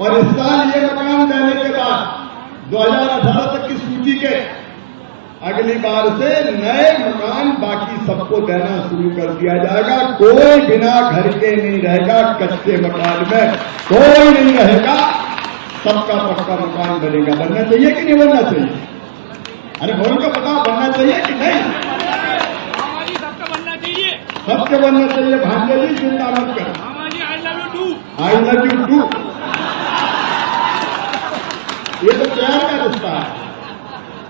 और इस साल ये मकान देने के बाद 2018 तक की सूची के अगली बार से नए मकान बाकी सबको देना शुरू कर दिया जाएगा। कोई बिना घर के नहीं रहेगा, कच्चे मकान में कोई नहीं रहेगा, सबका पक्का मकान बनेगा। बनना चाहिए कि नहीं बनना चाहिए? अरे बोल को पता बनना चाहिए कि नहीं? सबका बनना चाहिए, सबके बनना चाहिए। भांजे जी चिंता मत करो, I love you too. I love you to.